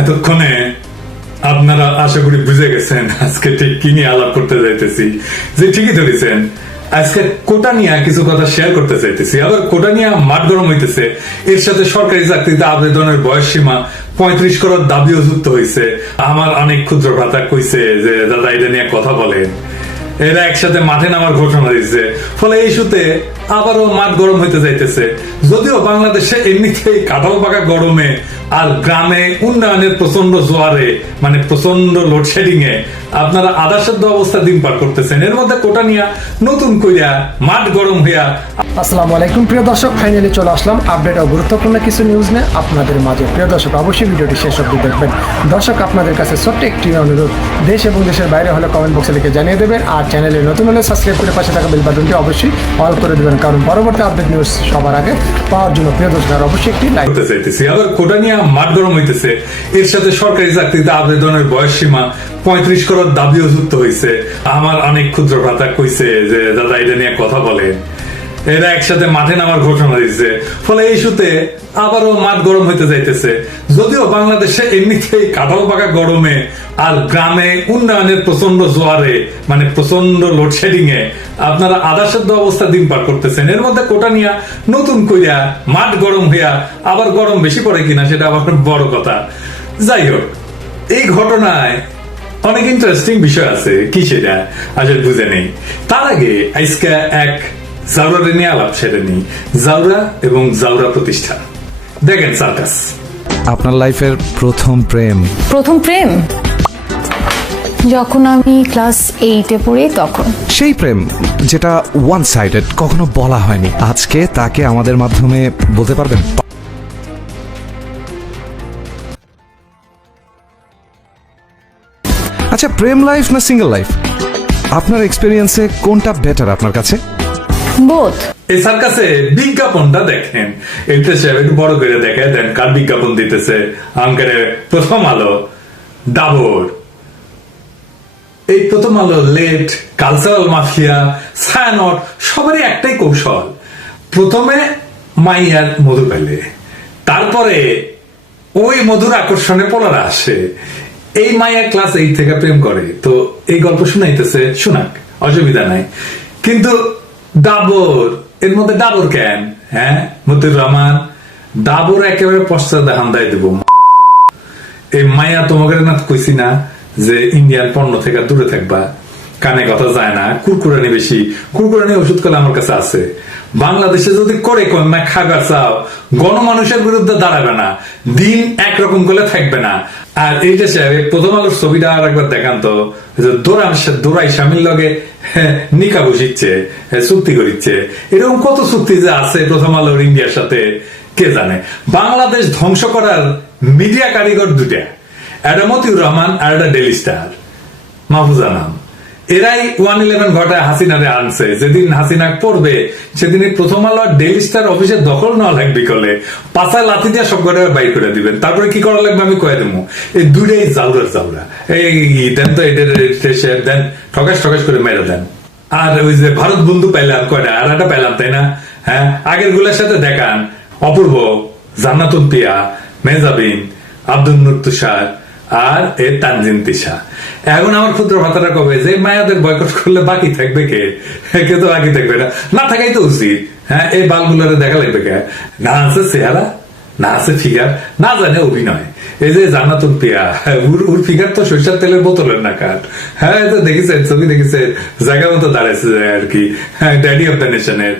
এতক্ষণে আপনারা আশা করি বুঝে গেছেন আজকে ঠিক কি নিয়ে আলাপ করতে যাইতেছি। যে ঠিকই ধরেছেন, আজকে কোটা নিয়ে কিছু কথা শেয়ার করতে চাইতেছি। আবার কোটা নিয়ে মাঠ গরম হইতেছে, এর সাথে সরকারি চাকরিতে আবেদনের বয়স সীমা 35 করার দাবিও যুক্ত হয়েছে। আমার অনেক ক্ষুদ্র ভ্রাতা কইছে যে দাদা এটা নিয়ে কথা বলেন। এরা একসাথে মাঠে নামার ঘোষণা দিচ্ছে, ফলে এই ইস্যুতে আবারও মাঠ গরম হইতে যাইতেছে। যদিও বাংলাদেশে এমনিতেই কাঁঠাল পাকা গরমে আর গ্রামে উন্নয়নের প্রচন্ড জোয়ারে, মানে প্রচন্ড লোডশেডিং এ আপনারা আধা সেদ্ধ অবস্থা দিন পার করতেছেন, এর মধ্যে কোটা নিয়া নতুন কইরা মাঠ গরম হইয়া। আসসালামু আলাইকুম প্রিয় দর্শক, ফাইনালি চলে আসলাম আপডেট ও গুরুত্বপূর্ণ কিছু নিউজ নিয়ে আপনাদের মাঝে। প্রিয় দর্শক, অবশ্যই ভিডিওটি শেষ অবধি দেখবেন। দর্শক, আপনাদের কাছে ছোট্ট একটি অনুরোধ, দেশ এবং দেশের বাইরে হলে কমেন্ট বক্সে লিখে জানিয়ে দেবেন, আর চ্যানেলে নতুন হলে সাবস্ক্রাইব করে পাশে থাকা বেল বাটনটি অবশ্যই অল করে দেবেন, কারণ পরবর্তী আপডেট নিউজ সবার আগে পাওয়ার জন্য প্রিয় দর্শক আর অবশ্যই একটি লাইক করতে চাইতেছি। আবার কোটা নিয়ে মাঠ গরম হইতেছে, এর সাথে সরকারি চাকরিতে আবেদনের বয়স সীমা 35 করার দাবিও যুক্ত হয়েছে। আমার অনেক ক্ষুদ্র ভ্রাতা কইছে যে দাদা এটা নিয়ে কথা বলেন। এরা একসাথে মাঠে নামার ঘোষণা দিচ্ছে, ফলে এই ইস্যুতে আবারও মাঠ গরম হইতে যাইতেছে। যদিও বাংলাদেশে এমনিতেই কাঁঠাল পাকা গরমে আর গ্রামে উন্নয়নের প্রচন্ড জোয়ারে, মানে প্রচন্ড লোডশেডিং এ আপনারা আধা সেদ্ধ অবস্থা দিন পার করতেছেন, এর মধ্যে কোটা নিয়া নতুন কইরা মাঠ গরম হইয়া আবার গরম বেশি পড়ে কিনা সেটা আবার বড় কথা। যাই হোক, এই ঘটনায় অনেক ইন্টারেস্টিং বিষয় আছে, কি সেটা আসলে বুঝে নেই। তার আগে আজকে এক জাউরা নিয়ে আলাপ সেটা নেই, জাউরা এবং জাউরা প্রতিষ্ঠান। দেখেন সার্কাস। আপনার লাইফের প্রথম প্রেম? যখন আমি ক্লাস 8-এ পড়ি তখন। সেই প্রেম যেটা ওয়ান সাইডেড, কখনো বলা হয়নি, আজকে তাকে আমাদের মাধ্যমে বলতে পারবেন? আচ্ছা, প্রেম লাইফ না সিঙ্গেল লাইফ, আপনার এক্সপেরিয়েন্সে কোনটা বেটার আপনার কাছে? বোথ। এই সার্কাসে বিজ্ঞাপনটা দেখেন, এটা একটু বড় করে দেখে দেন কার বিজ্ঞাপন দিতেছে। আঙ্কারে প্রথম আলো, ডাবর, এই প্রথম আলো, লেট, কালচারাল মাফিয়া, ছায়ানট, সবারই একটাই কৌশল। প্রথমে মাইয়ার মধু পেলে, তারপরে ওই মধুর আকর্ষণে পড়ারা আসে। এই মাইয়া ক্লাস 8 থেকে প্রেম করে, তো এই গল্প শুনাইতেছে, শুনাক, অসুবিধা নাই। কিন্তু ডাবর, এর মধ্যে ডাবর কেন? হ্যাঁ, মতিউর রহমান, ডাবর একেবারে পশ্চাৎ হান্দায় দেব। এই মাইয়া তোমাকে না কইছি না যে ইন্ডিয়ান পণ্য থেকে দূরে থাকবা, কানে কথা যায় না, কুরকুরানি বেশি। কুরকুরানি ওষুধ কলে আমার কাছে আছে। বাংলাদেশে যদি করে কন্যা খাবার চাও, গণমানুষের বিরুদ্ধে দাঁড়াবে না, দিন একরকম করলে থাকবে না। আর এইটা প্রথম আলোর ছবিটা আর একবার দেখান তো, দোরাই স্বামীর লগে নিকা বসিচ্ছে, চুক্তি করিচ্ছে। এরকম কত চুক্তি যে আছে প্রথম আলোর ইন্ডিয়ার সাথে কে জানে। বাংলাদেশ ধ্বংস করার মিডিয়া কারিগর দুটা, একটা মতিউর রহমান আর একটা ডেলি স্টার, মাহফুজা নাম। এরাই 111 ঘটায় হাসিনারে আনছে। যেদিন হাসিনা পড়বে সেদিন প্রথম আলো আর ডেলি স্টার অফিসের দখল নেওয়া লাগবে, কলে পাশায় লাথি দিয়ে সব ঘরে বাইর করে দিবেন। তারপরে কি করা লাগবে আমি কয়ে দেবো। এই দুইটাই জাউরা, এই দেন তো এটা দেন, ঠকাস করে মেরে দেন। আর ওই যে ভারত বন্ধু পাইলাম কয়টা, আর একটা পাইলাম, তাই না? হ্যাঁ, আগের গুলার সাথে দেখান, অপূর্ব, জান্নাতুল পিয়া, মেজাবিন, আব্দুল নূর তুষার আর এ তানজিন তিশা। এখন আমার ক্ষুদ্র ভাতারা কবে যে মায়াদের বয়কট করলে বাকি থাকবে কে? কেউ তো বাকি থাকবে না, না থাকাই তো উচিত। হ্যাঁ, এই বালগুলোরে দেখা লাগবে কে? না আছে চেহারা, না আছে ফিগার, না জানে অভিনয়। এই যে জান্নাতুল পিয়া, ওর ফিগার তো সরিষার তেলের বোতলের না কার। হ্যাঁ, তো দেখেছেন, ছবি দেখেছেন, জায়গা মতো দাঁড়াইছে আর কি, ড্যাডি অফ দ্য নেশনের।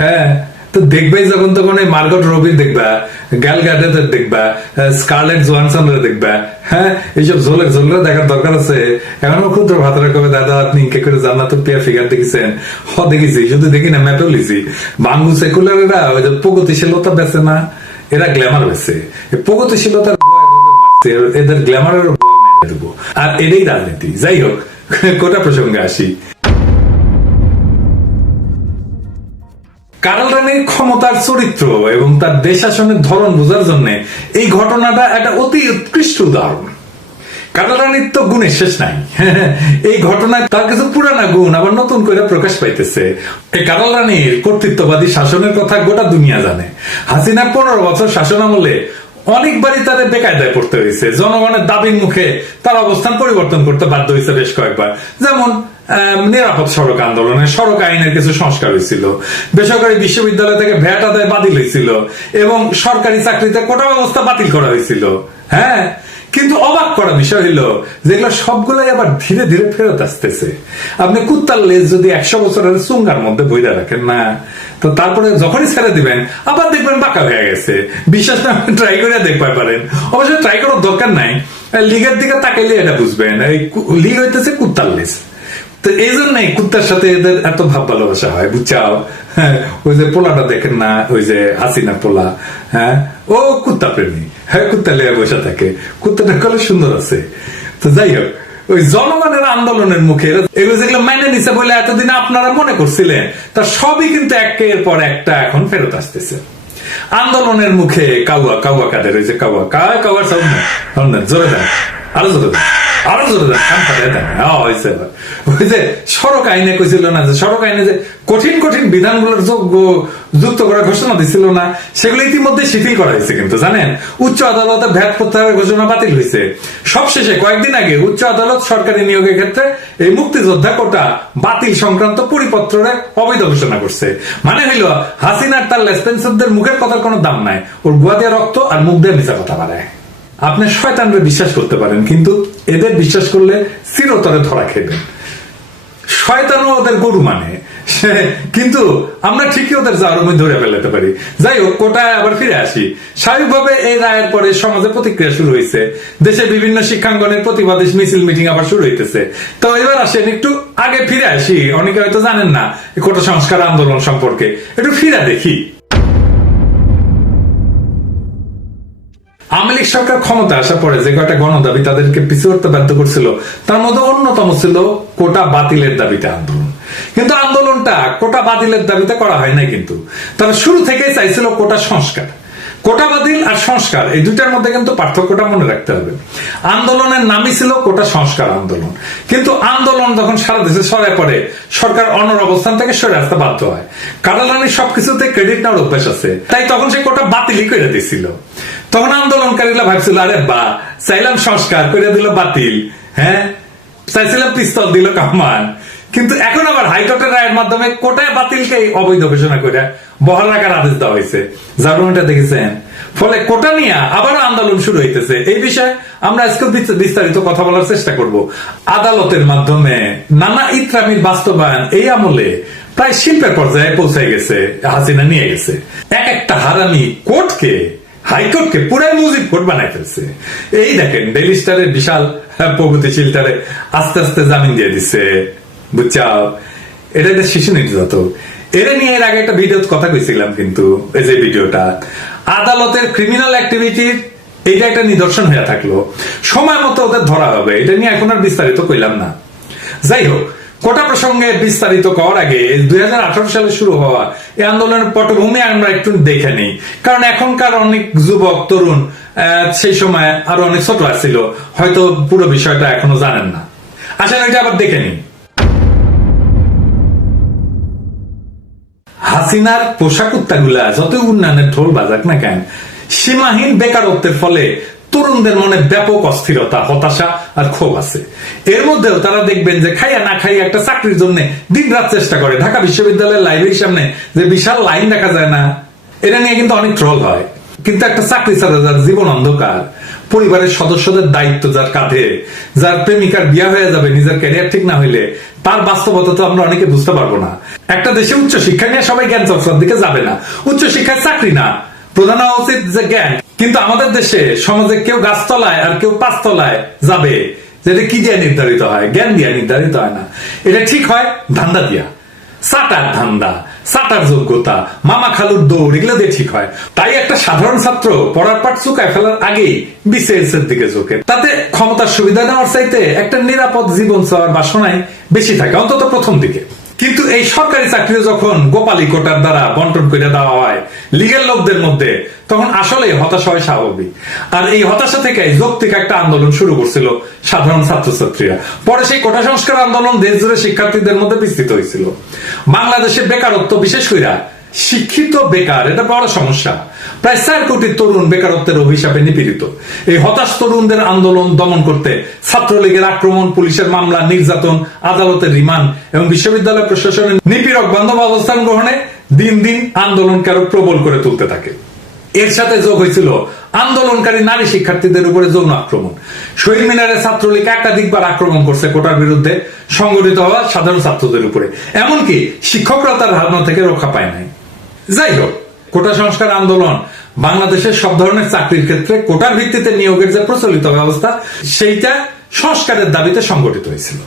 হ্যাঁ, তো দেখবাই যখন তখন এই মার্গট রবিন দেখবা, গ্যাল গ্যাডেট দেখবা, স্কারলেট জোহানসন দেখবা। হ্যাঁ, এইসব ঝোলে দেখার দরকার আছে। এখন ক্ষুদ্র ভাতারা কবে দাদা আপনি কে করে জান্নাতুল পিয়া ফিগার দেখেছেন? দেখেছি, শুধু দেখি না, ম্যাপেও লিছি। বাঙ্গু সেকুলারেরা ওই যে প্রগতিশীলতা বেছে না, এরা গ্ল্যামার বেছে। প্রগতিশীলতার এদের গ্ল্যামারের দেবো, আর এটাই রাজনীতি। যাই হোক, কোটা প্রসঙ্গে আসি। কারাল রানীর ক্ষমতার চরিত্র এবং তার দেশ শাসনের ধরন বোঝার জন্য এই ঘটনাটা একটা অতি উৎকৃষ্ট উদাহরণ। কাটাল রানীর তো গুণের শেষ নাই। এই ঘটনায় তার কিছু পুরানা গুণ আবার নতুন করে প্রকাশ পাইতেছে। এই কাটাল রানীর কর্তৃত্ববাদী শাসনের কথা গোটা দুনিয়া জানে। হাসিনার 15 বছর শাসন আমলে অনেকবারই তাদের বেকায়দায় পড়তে হয়েছে। জনগণের দাবির মুখে তার অবস্থান পরিবর্তন করতে বাধ্য হয়েছে বেশ কয়েকবার। যেমন নিরাপদ সড়ক আন্দোলনে সড়ক আইনের কিছু সংস্কার হয়েছিল, বেসরকারি বিশ্ববিদ্যালয় থেকে ভ্যাট আদায় বাতিল হয়েছিল এবং সরকারি চাকরিতে কোটা ব্যবস্থা বাতিল করা হয়েছিল। হ্যাঁ, কিন্তু অবাক করা বিষয় হলো যেগুলো সবগুলাই আবার ধীরে ধীরে ফেরত আসতেছে। আপনি কুত্তার লেজ যদি 100 বছরের চুঙ্গার মধ্যে বইরা রাখেন না, তো তারপরে যখনই ছেড়ে দিবেন আবার দেখবেন বাঁকা হয়ে গেছে। বিশ্বাস না, ট্রাই করে দেখতে পারেন। অবশ্যই ট্রাই করার দরকার নাই, লিগের দিকে তাকাইলে এটা বুঝবেন। এই লিগ হইতেছে কুত্তার লেজ। তো এই জন্যই কুত্তার সাথে এদের এত ভাব ভালোবাসা হয়, বুঝছাও। হ্যাঁ, ওই যে পোলাটা দেখেন না, ওই যে হাসিনা পোলা, হ্যাঁ, ও কুত্তা প্রেমী। হ্যাঁ, কুত্তা লেগে বসে থাকে। কুত্তাটা কলে সুন্দর আছে। তো যাই হোক, ওই জনগণের আন্দোলনের মুখে এগুলো যেগুলো মেনে নিছে বলে এতদিন আপনারা মনে করছিলেন, তার সবই কিন্তু একের পর একটা এখন ফেরত আসতেছে। আন্দোলনের মুখে কাউয়া কাউয়া কাদের, ওই যে কাউয়া কাউয়ার সাউন্ড না, জোরে দেন, আরো জোরে দেন, আরো জোরে দেন, কান ফাটাই দেন। হয়েছে এবার। ওই যে সড়ক আইনে কইছিল না, যে সড়ক আইনে যে কঠিন কঠিন বিধানগুলোর যুক্ত করার ঘোষণা দিছিল না, সেগুলো ইতিমধ্যে শিথিল করা হয়েছে। কিন্তু জানেন, উচ্চ আদালতে ভ্যাট প্রত্যাহারের ঘোষণা বাতিল হয়েছে। সবশেষে কয়েকদিন আগে উচ্চ আদালত সরকারি নিয়োগের ক্ষেত্রে এই মুক্তিযোদ্ধা কোটা বাতিল সংক্রান্ত পরিপত্রে অবৈধ ঘোষণা করছে। মানে হইল, হাসিনার তার লেসপেন্সরদের মুখের কথার কোনো দাম নাই, ওর গুয়া দিয়ে রক্ত আর মুখ দিয়ে মিশা কথা বাড়ায়। আপনি শয়তানরে বিশ্বাস করতে পারেন, কিন্তু এদের বিশ্বাস করলে চিরতরে ধরা খেবেন। শয়তানও ওদের গরু মানে, কিন্তু আমরা ঠিকই ওদের জারমে ধরে ফেলতে পারি। যাই হোক, কোটায় আবার ফিরে আসি। স্বাভাবিকভাবে এই রায়ের পরে সমাজে প্রতিক্রিয়া শুরু হয়েছে। দেশে বিভিন্ন শিক্ষাঙ্গনের প্রতিবাদী মিছিল মিটিং আবার শুরু হইতেছে। তো এবার আসেন একটু আগে ফিরে আসি। অনেকে হয়তো জানেন না কোটা সংস্কার আন্দোলন সম্পর্কে, একটু ফিরে দেখি। আওয়ামী লীগ সরকার ক্ষমতা আসার পরে যে কয়টা গণদাবি তাদেরকে পিছু হতে বাধ্য করছিল, তার মধ্যে অন্যতম ছিল কোটা বাতিলের দাবিতে আন্দোলন। কিন্তু আন্দোলনটা কোটা বাতিলের দাবিতে করা হয় নাই, কিন্তু তারা শুরু থেকেই চাইছিল কোটা সংস্কার। কোটা বাতিল আর সংস্কার, এই দুইটার মধ্যে কিন্তু পার্থক্যটা মনে রাখতে হবে। আন্দোলনের নামই ছিল কোটা সংস্কার আন্দোলন, কিন্তু আন্দোলন যখন সারা দেশে ছড়ায় পড়ে, সরকার অনর অবস্থান থেকে সরে আসতে বাধ্য হয়। কাটাল রানীর সবকিছুতে ক্রেডিট নেওয়ার অভ্যাস আছে, তাই তখন সে কোটা বাতিলই করে দিছিল। তখন আন্দোলনকারীরা ভাবছিল, আরে বা, চাইলাম সংস্কার করে দিল বাতিল, হ্যাঁ, চাইছিলাম পিস্তল দিল কামান। কিন্তু এখন আবার হাইকোর্টের রায়ের মাধ্যমে কোটায় বাতিলকে অবৈধ ঘোষণা করে বহাল রাখার আদেশ দেওয়া হয়েছে। জার্মানিটা দেখেছেন। ফলে কোটা নিয়ে আবারও আন্দোলন শুরু হইতেছে। এই বিষয়ে আমরা আজকে বিস্তারিত কথা বলার চেষ্টা করব। আদালতের মাধ্যমে নানা ইতরামির বাস্তবায়ন এই আমলে প্রায় শিল্পের পর্যায়ে পৌঁছে গেছে, হাসিনা নিয়ে গেছে। এক একটা হারামি কোর্টকে, হাইকোর্টকে পুরাই মুজিব কোর্ট বানাই ফেলছে। এই দেখেন, ডেইলি স্টারের বিশাল প্রগতিশীলটারে আস্তে আস্তে জামিন দিয়ে দিচ্ছে, বুঝছাও। এটা একটা শিশু নির্যাতক। এটা নিয়ে এর আগে একটা ভিডিও কথা কইছিলাম, কিন্তু এই যে ভিডিওটা আদালতের ক্রিমিনাল অ্যাক্টিভিটির এইটা একটা নিদর্শন হয়ে থাকলো। সময় মতো ওদের ধরা হবে, এটা নিয়ে এখন আর বিস্তারিত কইলাম না। যাই হোক, কোটা প্রসঙ্গে বিস্তারিত করার আগে 2018 সালে শুরু হওয়া এই আন্দোলনের পটভূমি আমরা একটু দেখে নেই। কারণ এখনকার অনেক যুবক তরুণ সেই সময় আরো অনেক ছোট ছিল, হয়তো পুরো বিষয়টা এখনো জানেন না। আসেন এটা আবার দেখে নিই। হাসিনার পোশাক উত্তাগুলা যত উন্নয়নের ঢোল বাজাক না কেন, সীমাহীন বেকারত্বের ফলে তরুণদের মনে ব্যাপক অস্থিরতা, হতাশা আর ক্ষোভ আছে। এর মধ্যেও তারা দেখবেন যে খাইয়া না খাইয়া একটা চাকরির জন্য দিন রাত চেষ্টা করে। ঢাকা বিশ্ববিদ্যালয়ের লাইব্রেরির সামনে যে বিশাল লাইন দেখা যায় না, এটা নিয়ে কিন্তু অনেক ট্রল হয়। কিন্তু একটা চাকরি ছাড়া যার জীবন অন্ধকার, পরিবারের সদস্যদের দায়িত্ব যার কাঁধে, যার প্রেমিকার বিয়ে হয়ে যাবে নিজের ক্যারিয়ার ঠিক না হইলে, তার বাস্তবতা তো আমরা অনেকে বুঝতে পারবো না। একটা দেশে উচ্চ শিক্ষা নিয়ে সবাই জ্ঞান চর্চার দিকে যাবে না। উচ্চ শিক্ষায় চাকরি না, প্রধান হওয়া উচিত যে জ্ঞান। কিন্তু আমাদের দেশে সমাজে কেউ গাছতলায় আর কেউ পাঁচতলায় যাবে, যেটা কি দিয়ে নির্ধারিত হয়? জ্ঞান দিয়ে নির্ধারিত হয় না। এটা ঠিক হয় ধান্দা দিয়া, সাটার ধান্দা, সাটার যোগ্যতা, মামা খালুর দৌড়, এগুলো দিয়ে ঠিক হয়। তাই একটা সাধারণ ছাত্র পড়ার পাঠ চুকায় ফেলার আগেই বিসিএস এর দিকে ঝোঁকে। তাতে ক্ষমতার সুবিধা নেওয়ার চাইতে একটা নিরাপদ জীবন চাওয়ার বাসনাই বেশি থাকে, অন্তত প্রথম দিকে। কিন্তু এই সরকারি চাকরি যখন গোপালী কোটার দ্বারা বন্টন করে দেওয়া হয় লিগেল লোকদের মধ্যে, তখন আসলে হতাশা হয় স্বাভাবিক। আর এই হতাশা থেকে যৌক্তিক একটা আন্দোলন শুরু করছিল সাধারণ ছাত্রছাত্রীরা। পরে সেই কোটা সংস্কার আন্দোলন দেশ জুড়ে শিক্ষার্থীদের মধ্যে বিস্তৃত হয়েছিল। বাংলাদেশে বেকারত্ব, বিশেষ করে শিক্ষিত বেকার, এটা বড় সমস্যা। প্রায় 4 কোটি তরুণ বেকারত্বের অভিশাপে নিপীড়িত। এই হতাশ তরুণদের আন্দোলন দমন করতে ছাত্রলীগের আক্রমণ, পুলিশের মামলা, নির্যাতন, আদালতের রিমান্ড এবং বিশ্ববিদ্যালয় প্রশাসনের নিপীড়ক বান্ধব অবস্থান গ্রহণে দিন দিন আন্দোলনকে আরো প্রবল করে তুলতে থাকে। এর সাথে যোগ হয়েছিল আন্দোলনকারী নারী শিক্ষার্থীদের উপরে যৌন আক্রমণ। শহীদ মিনারে ছাত্রলীগ একাধিকবার আক্রমণ করছে কোটার বিরুদ্ধে সংগঠিত হওয়া সাধারণ ছাত্রদের উপরে, এমনকি শিক্ষকরা তার হামলা থেকে রক্ষা পায় নাই। যাই হোক, কোটা সংস্কার আন্দোলন বাংলাদেশের সব ধরনের চাকরির ক্ষেত্রে কোটার ভিত্তিতে নিয়োগের যে প্রচলিত ব্যবস্থা, সেইটা সংস্কারের দাবিতে সংগঠিত হয়েছিল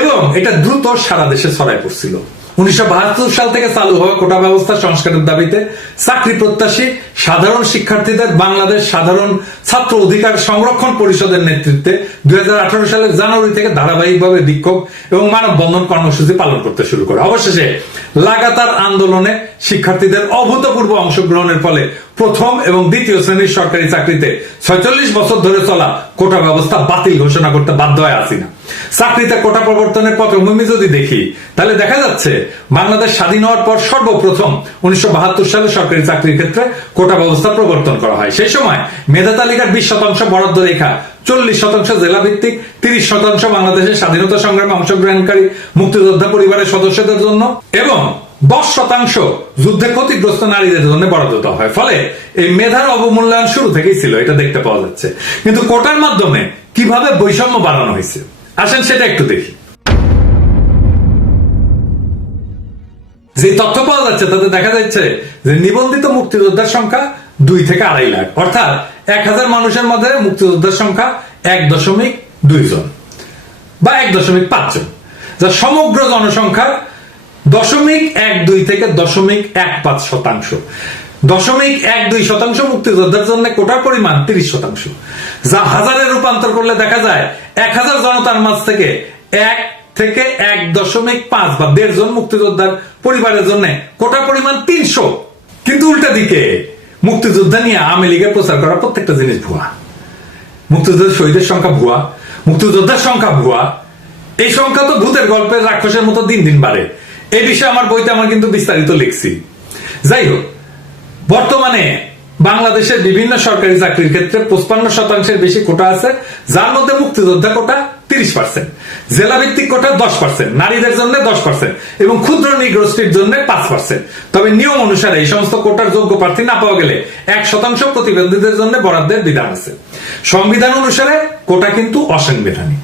এবং এটা দ্রুত সারা দেশে ছড়ায় পড়ছিল। 1972 সাল থেকে চালু হওয়া কোটা ব্যবস্থা সংস্কারের দাবিতে চাকরি প্রত্যাশী সাধারণ শিক্ষার্থীদের বাংলাদেশ সাধারণ ছাত্র অধিকার সংরক্ষণ পরিষদের নেতৃত্বে 2018 সালের জানুয়ারি থেকে ধারাবাহিকভাবে বিক্ষোভ এবং মানববন্ধন কর্মসূচি পালন করতে শুরু করে। অবশেষে লাগাতার আন্দোলনে শিক্ষার্থীদের অভূতপূর্ব অংশগ্রহণের ফলে প্রথম এবং দ্বিতীয় শ্রেণীর সরকারি চাকরিতে 46 বছর ধরে চলা কোটা ব্যবস্থা বাতিল ঘোষণা করতে বাধ্য হয় হাসিনা। চাকরিতে কোটা প্রবর্তনের পটভূমি যদি দেখি, তাহলে দেখা যাচ্ছে বাংলাদেশ স্বাধীন হওয়ার পর সর্বপ্রথম 1972 সালে সরকারি চাকরির ক্ষেত্রে কোটা ব্যবস্থা প্রবর্তন করা হয়। সেই সময় মেধা তালিকার 20% বরাদ্দ রেখা 40% জেলা ভিত্তিক, 30% বাংলাদেশের স্বাধীনতা সংগ্রামে অংশগ্রহণকারী মুক্তিযোদ্ধা পরিবারের সদস্যদের জন্য এবং 10% যুদ্ধে ক্ষতিগ্রস্ত নারীদের জন্য বরাদ্দ দেওয়া হয়। ফলে এই মেধার অবমূল্যায়ন শুরু থেকেই ছিল, এটা দেখতে পাওয়া যাচ্ছে। কিন্তু কোটার মাধ্যমে কিভাবে বৈষম্য বাড়ানো হয়েছে, আসেন সেটা একটু দেখি। যে তথ্য পাওয়া যাচ্ছে তাতে দেখা যাচ্ছে যে নিবন্ধিত মুক্তিযোদ্ধার সংখ্যা 2 থেকে 2.5 লাখ, অর্থাৎ 1000 মানুষের মধ্যে মুক্তিযোদ্ধার সংখ্যা 1.2 জন বা 1.5 জন, যা সমগ্র জনসংখ্যার 0.12 থেকে 0.15%। 0.12% মুক্তিযোদ্ধার জন্য কোটার পরিমাণ 30%, যা হাজারে রূপান্তর করলে দেখা যায় 1000 জনতার মাঝ থেকে 1 থেকে 1.5 বা 1.5 জন মুক্তিযোদ্ধার পরিবারের জন্য কোটার পরিমাণ 300। কিন্তু উল্টা দিকে মুক্তিযোদ্ধা নিয়ে আওয়ামী লীগের প্রচার করা প্রত্যেকটা জিনিস ভুয়া। মুক্তিযোদ্ধার শহীদের সংখ্যা ভুয়া, মুক্তিযোদ্ধার সংখ্যা ভুয়া। এই সংখ্যা তো ভূতের গল্পের রাক্ষসের মতো দিন দিন বাড়ে। এই বিষয়ে আমার বইতে আমার কিন্তু বিস্তারিত লিখছি। যাই হোক, বর্তমানে বাংলাদেশের বিভিন্ন সরকারি চাকরির ক্ষেত্রে 55% বেশি কোটা আছে, যার মধ্যে মুক্তিযোদ্ধা কোটা 30%, জেলা ভিত্তিক কোটা 10%, নারীদের জন্য 10% এবং ক্ষুদ্র নৃগোষ্ঠীর জন্য 5%। তবে নিয়ম অনুসারে এই সমস্ত কোটার যোগ্য প্রার্থী না পাওয়া গেলে 1% প্রতিবন্ধীদের জন্য বরাদ্দের বিধান আছে। সংবিধান অনুসারে কোটা কিন্তু অসাংবিধানিক।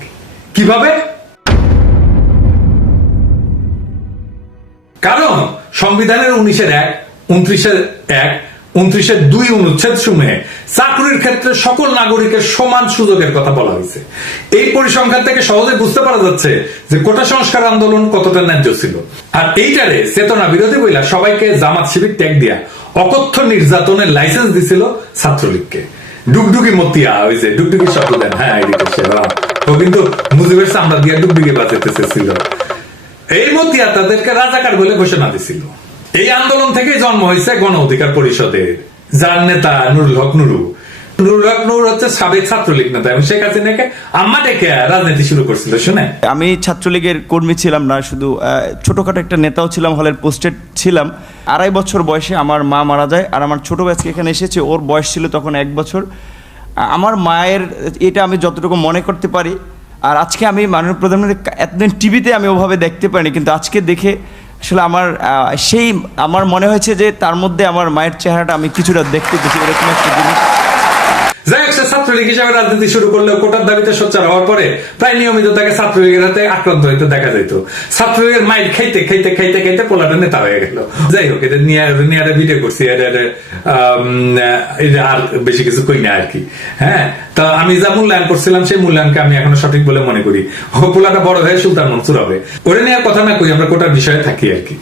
কিভাবে? কারণ সংবিধানের 19-1, 29-1, 29-2 অনুচ্ছেদ সমূহে চাকরির ক্ষেত্রে সকল নাগরিকের সমান সুযোগের কথা বলা হয়েছে। এই পরিসংখ্যান থেকে সহজে বুঝতে পারা যাচ্ছে যে কোটা সংস্কার আন্দোলন কতটা ন্যায্য ছিল। আর এইটারে চেতনা বিরোধী বইলা সবাইকে জামাত শিবির ট্যাগ দিয়া অকথ্য নির্যাতনের লাইসেন্স দিছিল ছাত্রলীগকে। ডুগডুগি মতিয়া, ওই যে ডুগডুগি শব্দ দেন, হ্যাঁ ও কিন্তু মুজিবের চামড়া দিয়া ডুগডুগি বাঁচাতে চেয়েছিল। এই মতিয়া তাদেরকে রাজাকার বলে ঘোষণা দিছিল। এই আন্দোলন থেকে জন্ম হয়েছে গণ অধিকার পরিষদের, যার নেতা নুরুল হক নুরু। নুরুল হক নুরু হচ্ছে সাবেক ছাত্রলীগ নেতা এবং শেখ হাসিনাকে আম্মা ডেকে রাজনীতি শুরু করছিল। শুনে, আমি ছাত্রলীগের কর্মী ছিলাম না, শুধু ছোটখাটো একটা নেতাও ছিলাম, হলের পোস্টেড ছিলাম। 2.5 বছর বয়সে আমার মা মারা যায়, আর আমার ছোট ভাইকে এখানে এসেছে, ওর বয়স ছিল তখন 1 বছর। আমার মায়ের এটা আমি যতটুকু মনে করতে পারি। আর আজকে আমি মাননীয় প্রধানমন্ত্রী এতদিন টিভিতে আমি ওভাবে দেখতে পারিনি, কিন্তু আজকে দেখে আসলে আমার মনে হয়েছে যে তার মধ্যে আমার মায়ের চেহারাটা আমি কিছুটা দেখতে পেয়েছি, এরকম একটা জিনিস। যাই হোক, সে ছাত্রলীগ হিসাবে রাজনীতি শুরু করলেও কোটার দাবিতে সোচ্চার হওয়ার পরে প্রায় নিয়মিত তাকে ছাত্রলীগের হাতে আক্রান্ত হইতে দেখা যেত। ছাত্রলীগের মাইল খাইতে খাইতে খাইতে খাইতে পোলাটা নেতা হয়ে গেল। যাই হোক, এটা নিয়ে ভিডিও করছি, আর বেশি কিছু কই না আর কি। হ্যাঁ, তা আমি যা মূল্যায়ন করছিলাম সেই মূল্যায়নকে আমি এখনো সঠিক বলে মনে করি। পোলাটা বড় হয়ে সুলতান মনসুর হবে। ওরে নিয়ে কথা না কই, আমরা কোটার বিষয়ে থাকি আর কি।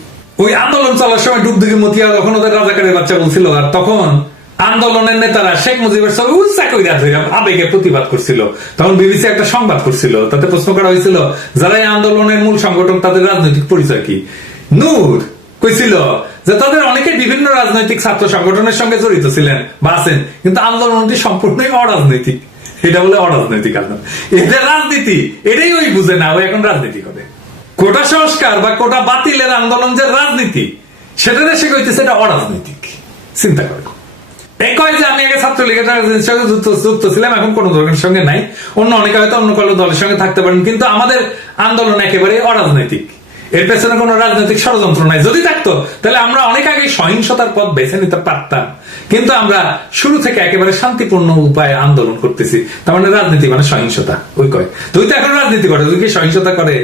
ওই আন্দোলন চলার সময় ডুগডুগি মতিয়া যখন ওদের রাজাকারের বাচ্চা বলছিল, আর তখন আন্দোলনের নেতারা শেখ মুজিবের ছবি উচ্চা কইরা ধরে আবেগে প্রতিবাদ করছিল। তখন বিবিসি একটা সংবাদ করছিল, তাতে প্রশ্ন করা হয়েছিল যারা এই আন্দোলনের মূল সংগঠন তাদের রাজনৈতিক পরিচয় কি। নূর কইছিল যে তাদের অনেকে বিভিন্ন রাজনৈতিক ছাত্র সংগঠনের সঙ্গে জড়িত ছিলেন বা আছেন, কিন্তু আন্দোলনটি সম্পূর্ণই অরাজনৈতিক। এটা বলে অরাজনৈতিক আন্দোলন, এটা রাজনীতি, এটাই ওই বুঝে না, ওই এখন রাজনীতি করে। কোটা সংস্কার বা কোটা বাতিলের আন্দোলন যে রাজনীতি, সেটা দেশে কইতেছে এটা অরাজনৈতিক। চিন্তা করে এই কয় যে আমি আগে ছাত্রলীগের রাজনীতির সঙ্গে যুক্ত ছিলাম, এখন কোন দলের সঙ্গে নাই, অন্য অনেকে হয়তো অন্য কোনো দলের সঙ্গে থাকতে পারেন, কিন্তু আমাদের আন্দোলন একেবারে অরাজনৈতিক। এর পেছনে কোনো রাজনৈতিক ষড়যন্ত্র নাই। যদি থাকতো তাহলে আমরা অনেক আগে সহিংসতার পথ বেছে নিতে পারতাম, কিন্তু আমরা শুরু থেকে একেবারে শান্তিপূর্ণ উপায়ে আন্দোলন করতেছি। তার মানে রাজনীতি মানে সহিংসতা। ওই কয় তুই তো এখন রাজনীতি করে, তুই কি সহিংসতা করে?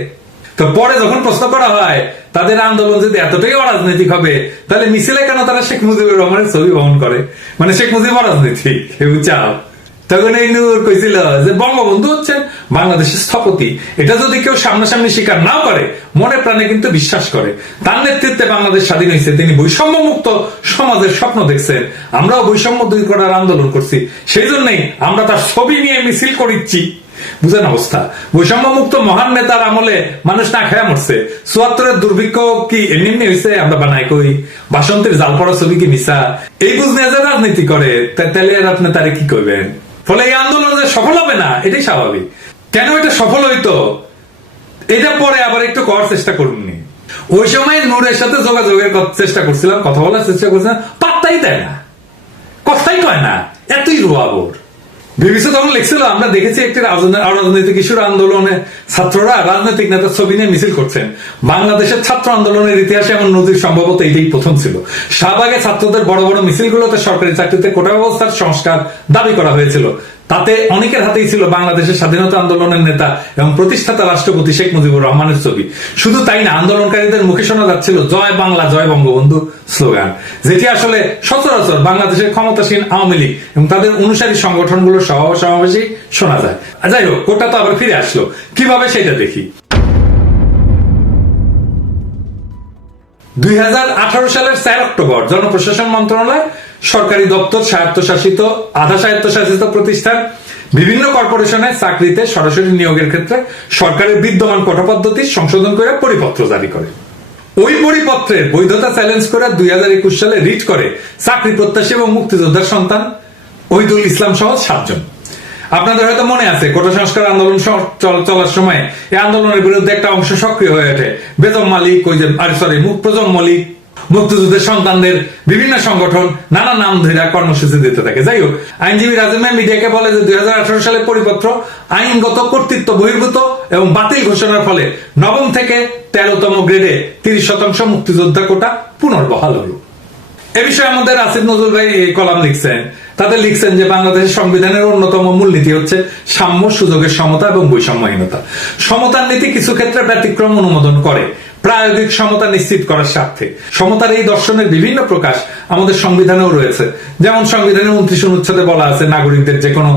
তো পরে যখন প্রশ্ন করা হয় তাদের আন্দোলন যদি এতটাই অরাজনৈতিক হবে, তাহলে মিছিলে কেন তারা শেখ মুজিবুর রহমানের ছবি বহন করে? মানে শেখ মুজিব অরাজনৈতিক চাও। তখন এই নূর কইছিল যে বঙ্গবন্ধু হচ্ছেন বাংলাদেশের স্থপতি, এটা যদি কেউ সামনাসামনি স্বীকার না করে, মনে প্রাণে কিন্তু বিশ্বাস করে। তার নেতৃত্বে বাংলাদেশ স্বাধীন হয়েছে, তিনি বৈষম্য মুক্ত সমাজের স্বপ্ন দেখছেন, আমরাও বৈষম্য দূর করার আন্দোলন করছি, সেই জন্যই আমরা তার ছবি নিয়ে মিছিল করিচ্ছি। বুঝেন অবস্থা? বৈষম্য মুক্ত মহান নেতার আমলে মানুষ না খেয়া মরছে। ৭৪-এর দুর্ভিক্ষ কি এমনি হয়েছে? আমরা বানাই কই? বাসন্তীর জাল পড়া ছবি কি মিশা? এই বুঝ নিয়ে যে রাজনীতি করে, তাহলে আপনি তারে কি করবেন? ফলে এই আন্দোলন যে সফল হবে না, এটাই স্বাভাবিক। কেন এটা সফল হইতো এটা পরে আবার একটু করার চেষ্টা করুননি। ওই সময় নূরের সাথে যোগাযোগের চেষ্টা করছিলাম, কথা বলার চেষ্টা করছিলাম, পাত্তাই দেয় না, কথাই কয় না, এতই রোয়াবর। বিবিসি তখন লিখছিল, আমরা দেখেছি একটি অরাজনৈতিক ইস্যুর আন্দোলনে ছাত্ররা রাজনৈতিক নেতার ছবি নিয়ে মিছিল করছেন। বাংলাদেশের ছাত্র আন্দোলনের ইতিহাসে এমন নজির সম্ভবত এটাই প্রথম ছিল। শাহবাগে ছাত্রদের বড় বড় মিছিলগুলোতে সরকারি চাকরিতে কোটা ব্যবস্থার সংস্কার দাবি করা হয়েছিল। তাতে অনেকের হাতেই ছিল বাংলাদেশের স্বাধীনতা আন্দোলনের নেতা এবং প্রতিষ্ঠাতা রাষ্ট্রপতি শেখ মুজিবুর রহমানের ছবি। শুধু তাই না, আন্দোলনকারীদের মুখে শোনা যাচ্ছিল জয় বাংলা জয় বঙ্গবন্ধু স্লোগান, যেটি আসলে সচরাচর বাংলাদেশের ক্ষমতাসীন আওয়ামী লীগ এবং তাদের অনুসারী সংগঠনগুলোর সমাবেশেই শোনা যায়। যাই হোক, কোটা তো আবার ফিরে আসলো, কিভাবে সেটা দেখি। 2018 সালের 4 অক্টোবর জনপ্রশাসন মন্ত্রণালয় সরকারি দপ্তর, স্বায়ত্তশাসিত, আধা স্বায়ত্তশাসিত প্রতিষ্ঠান, বিভিন্ন কর্পোরেশনের চাকরিতে সরাসরি নিয়োগের ক্ষেত্রে সরকারের বিদ্যমান কোটা পদ্ধতি সংশোধন করে পরিপত্র জারি করে। ওই পরিপত্রের বৈধতা চ্যালেঞ্জ করে 2021 সালে রিট করে চাকরি প্রত্যাশী এবং মুক্তিযোদ্ধার সন্তান ওহিদুল ইসলাম সহ 7 জন। আপনাদের হয়তো মনে আছে, কোটা সংস্কার আন্দোলন চলার সময় এই আন্দোলনের বিরুদ্ধে একটা অংশ সক্রিয় হয়ে ওঠে। বেগম মালিক, প্রজম মল্লিক, মুক্তিযুদ্ধের সন্তানদের বিভিন্ন সংগঠন নানা নাম ধরে কর্মসূচি দিতে থাকে। যাই হোক, আইনজীবী রাজেমা মিডিয়াকে বলে যে 2018 সালের পরিপত্র আইনগত কর্তৃত্ব বহির্ভূত এবং বাতিল ঘোষণার ফলে 9ম থেকে 13তম গ্রেডে 30% মুক্তিযোদ্ধা কোটা পুনর্বহাল হল। এ বিষয়ে আমাদের আসিফ নজরুল ভাই কলাম লিখছেন। তাদের লিখছেন যে বাংলাদেশের সংবিধানের অন্যতম মূলনীতি হচ্ছে সাম্য, সুযোগের সমতা এবং বৈষম্যহীনতা। সমতার নীতি কিছু ক্ষেত্রে ব্যতিক্রম অনুমোদন করে প্রায়োগিক সমতা নিশ্চিত করার স্বার্থে। সমতার এই দর্শনের বিভিন্ন প্রকাশ আমাদের সংবিধানেও রয়েছে। যেমন সংবিধানের 29 অনুচ্ছেদে বলা আছে, নাগরিকদের যে কোনো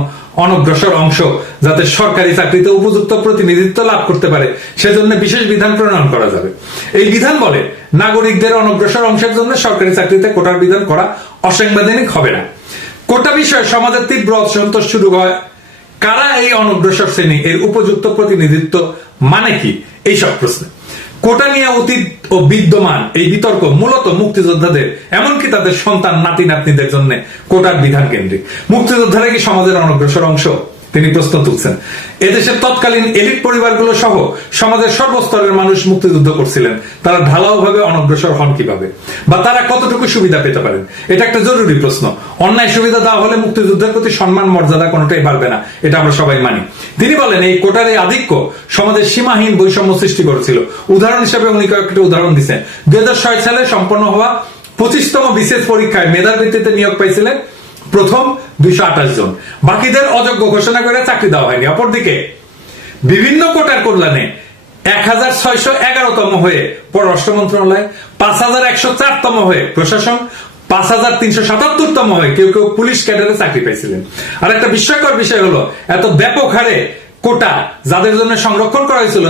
অনগ্রসর অংশ যাতে সরকারি চাকরিতে উপযুক্ত প্রতিনিধিত্ব লাভ করতে পারে সেজন্য বিশেষ বিধান প্রণয়ন করা যাবে। এই বিধান বলে নাগরিকদের অনগ্রসর অংশের জন্য সরকারি চাকরিতে কোটার বিধান করা অসাংবিধানিক হবে না। কোটা বিষয়ে সমাজের তীব্র অসন্তোষ শুরু হয়। কারা এই অনগ্রসর শ্রেণী, এর উপযুক্ত প্রতিনিধিত্ব মানে কি, এইসব প্রশ্ন। কোটা নিয়ে অতীত ও বিদ্যমান এই বিতর্ক মূলত মুক্তিযোদ্ধাদের, এমনকি তাদের সন্তান নাতি নাতনিদের জন্য কোটার বিধান কেন্দ্রিক। মুক্তিযোদ্ধারা কি সমাজের অনগ্রসর অংশ? তিনি প্রশ্ন তুলছেন। এদেশের তৎকালীন এলিট পরিবারগুলো সহ সমাজের সর্বস্তরের মানুষ মুক্তিযুদ্ধ করছিলেন, তারা ঢালাওভাবে অনগ্রসর হন কিভাবে, বা তারা কতটুকু সুবিধা পেতে পারেন? এটা একটা জরুরি প্রশ্ন। অন্যায় সুবিধা দেওয়া হলে মুক্তিযুদ্ধের প্রতি সম্মান মর্যাদা কোনোটাই বাড়বে না, এটা আমরা সবাই মানি। তিনি বলেন, এই কোটার এই আধিক্য সমাজের সীমাহীন বৈষম্য সৃষ্টি করেছিল। উদাহরণ হিসেবে উনি কয়েকটা উদাহরণ দিচ্ছেন। 2006 সালে সম্পন্ন হওয়া 25তম বিশেষ পরীক্ষায় মেধার ভিত্তিতে নিয়োগ পাইছিলেন প্রথম 228 জন, বাকিদের অযোগ্য ঘোষণা করে চাকরি দেওয়া হয়নি। অপরদিকে বিভিন্ন কোটার কল্যাণে 1611তম হয়ে পররাষ্ট্র মন্ত্রণালয়, 5104তম হয়ে প্রশাসন, 5377তম হয়ে কেউ কেউ পুলিশ ক্যাডারে চাকরি পাইছিলেন। আর একটা বিস্ময়কর বিষয় হলো, এত ব্যাপক হারে কোটা যাদের জন্য সংরক্ষণ করা হয়েছিল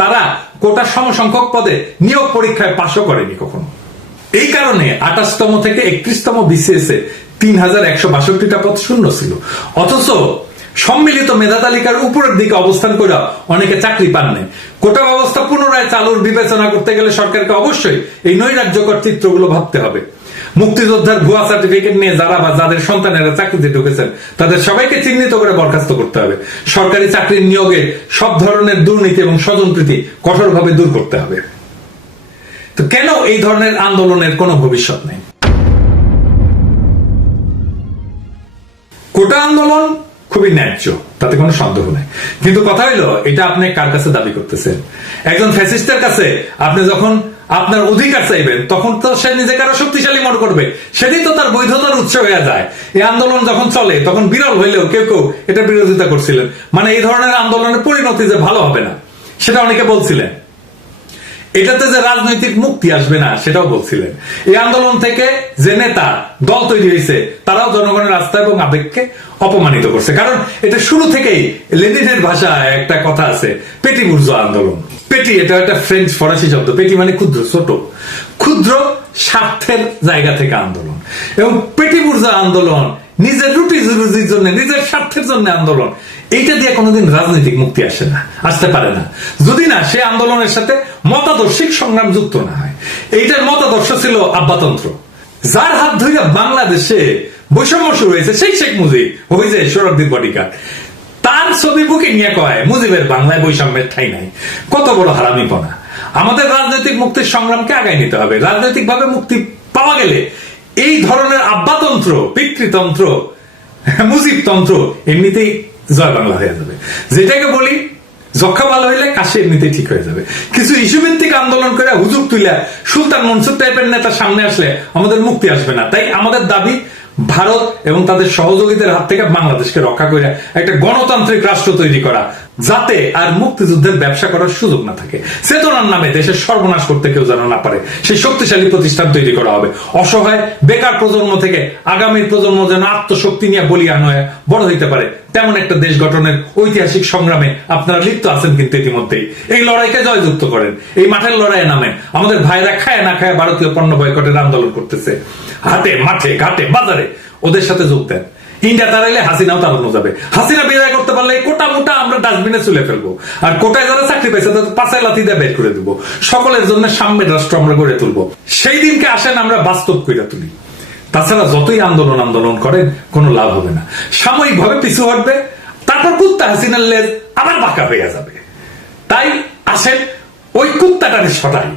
তারা কোটা সমসংখ্যক পদে নিয়োগ পরীক্ষায় পাশও করেনি কখনো। এই কারণে 28তম থেকে 31তম BCS এ 3162টা পদ শূন্য ছিল, অথচ সম্মিলিত মেধা তালিকার উপরের দিকে অবস্থান করে অনেকে চাকরি পাননি। কোটা ব্যবস্থা পুনরায় চালুর বিবেচনা করতে গেলে সরকারকে অবশ্যই এই নৈরাজ্যকর চিত্রগুলো ভাবতে হবে। মুক্তিযোদ্ধার ভুয়া সার্টিফিকেট নিয়ে যারা বা যাদের সন্তানেরা চাকরিতে ঢুকেছেন তাদের সবাইকে চিহ্নিত করে বরখাস্ত করতে হবে। সরকারি চাকরির নিয়োগে সব ধরনের দুর্নীতি এবং স্বজনপ্রীতি কঠোরভাবে দূর করতে হবে। তো কেন এই ধরনের আন্দোলনের কোনো ভবিষ্যৎ নেই? কোটা আন্দোলন খুবই ন্যায্য, তাতে কোনো সন্দেহ নেই, কিন্তু কথা হইলো এটা আপনি কার কাছে দাবি করতেছেন? একজন ফ্যাসিস্টের কাছে আপনি যখন আপনার অধিকার চাইবেন তখন তো সে নিজেকে আরো শক্তিশালী মনে করবে, সেটাই তো তার বৈধতার উৎস হয়ে যায়। এই আন্দোলন যখন চলে তখন বিরল হইলেও কেউ কেউ এটা বিরোধিতা করছিলেন, মানে এই ধরনের আন্দোলনের পরিণতি যে ভালো হবে না সেটা অনেকে বলছিলেন। এটাতে যে রাজনৈতিক মুক্তি আসবে না সেটাও বলছিলেন। এই আন্দোলন থেকে যে নেতা দল তৈরি হয়েছে তারাও জনগণের আস্থা এবং আবেগকে অপমানিত করছে, কারণ এটা শুরু থেকেই লেনিনের ভাষায় একটা কথা আছে, পেটি বুর্জোয়া আন্দোলন। পেটি এটা একটা ফ্রেঞ্চ ফরাসি শব্দ, পেটি মানে ক্ষুদ্র, ছোট, ক্ষুদ্র স্বার্থের জায়গা থেকে আন্দোলন। এবং পেটি বুর্জোয়া আন্দোলন নিজের রুটি রুজির জন্য, নিজের স্বার্থের জন্য আন্দোলন, এইটা দিয়ে কোনোদিন রাজনৈতিক মুক্তি আসে না, আসতে পারে না, যদি না সে আন্দোলনের সাথে মতাদর্শিক সংগ্রাম যুক্ত না হয়। এইটার মতাদর্শ ছিল আব্বাতন্ত্র। যার হাত ধরে বাংলাদেশে বৈষম্য শুরু হয়েছে সেই শেখ মুজিব, ওই যে সোহরাওয়ার্দীর বডিগার্ড, তার ছবি বুকে নিয়ে কয় মুজিবের বাংলায় বৈষম্যের ঠাঁই নাই। কত বড় হারামিপনা! আমাদের রাজনৈতিক মুক্তির সংগ্রামকে আগায় নিতে হবে। রাজনৈতিক ভাবে মুক্তি পাওয়া গেলে এই ধরনের আব্বাতন্ত্র, পিতৃতন্ত্র, মুজিবতন্ত্র এমনিতেই জয় বাংলা হয়ে যাবে। যেটাকে বলি যক্ষা ভালো হইলে কাশি এমনিতেই ঠিক হয়ে যাবে। কিছু ইস্যু ভিত্তিক আন্দোলন করে হুজুর তুইলা সুলতান মনসুর টাইপের নেতা সামনে আসলে আমাদের মুক্তি আসবে না। তাই আমাদের দাবি ভারত এবং তাদের সহযোগীদের হাত থেকে বাংলাদেশকে রক্ষা করে একটা গণতান্ত্রিক রাষ্ট্র তৈরি করা, যাতে আর মুক্তিযুদ্ধের ব্যবসা করার সুযোগ না থাকে। চেতনার নামে দেশের সর্বনাশ করতে কেউ যেন না পারে সেই শক্তিশালী প্রতিষ্ঠান তৈরি করা হবে। অসহায় বেকার প্রজন্ম থেকে আগামী প্রজন্ম যেন আত্মশক্তি নিয়ে বলিয়ান হয়ে বড় হইতে পারে, তেমন একটা দেশ গঠনের ঐতিহাসিক সংগ্রামে আপনারা লিপ্ত আছেন। কিন্তু ইতিমধ্যেই এই লড়াইকে জয়যুক্ত করেন, এই মাঠের লড়াইয়ে নামেন। আমাদের ভাইরা খায় না খায় ভারতীয় পণ্য বয়কটের আন্দোলন করতেছে, হাটে মাঠে ঘাটে বাজারে ওদের সাথে যোগ দেন। ইন্ডিয়া তাড়াইলে হাসিনাও তাড়ানো যাবে। হাসিনা বিদায় করতে পারলে কোটা মোটা আমরা ডাস্টবিনে চলে ফেলবো, আর কোটায় যারা চাকরি পাইছে তাদের পাশায় লাথি দিয়ে বের করে দেবো। সকলের জন্য সাম্যের রাষ্ট্র আমরা গড়ে তুলবো। সেই দিনকে আসেন আমরা বাস্তব কইরা তুলি। তাছাড়া যতই আন্দোলন করেন কোনো লাভ হবে না, সাময়িক ভাবে পিছু হটবে, তারপর কুত্তা হাসিনার লেজ আবার বাঁকা হয়ে যাবে। তাই আসেন ওই কুত্তাটারে সরাই।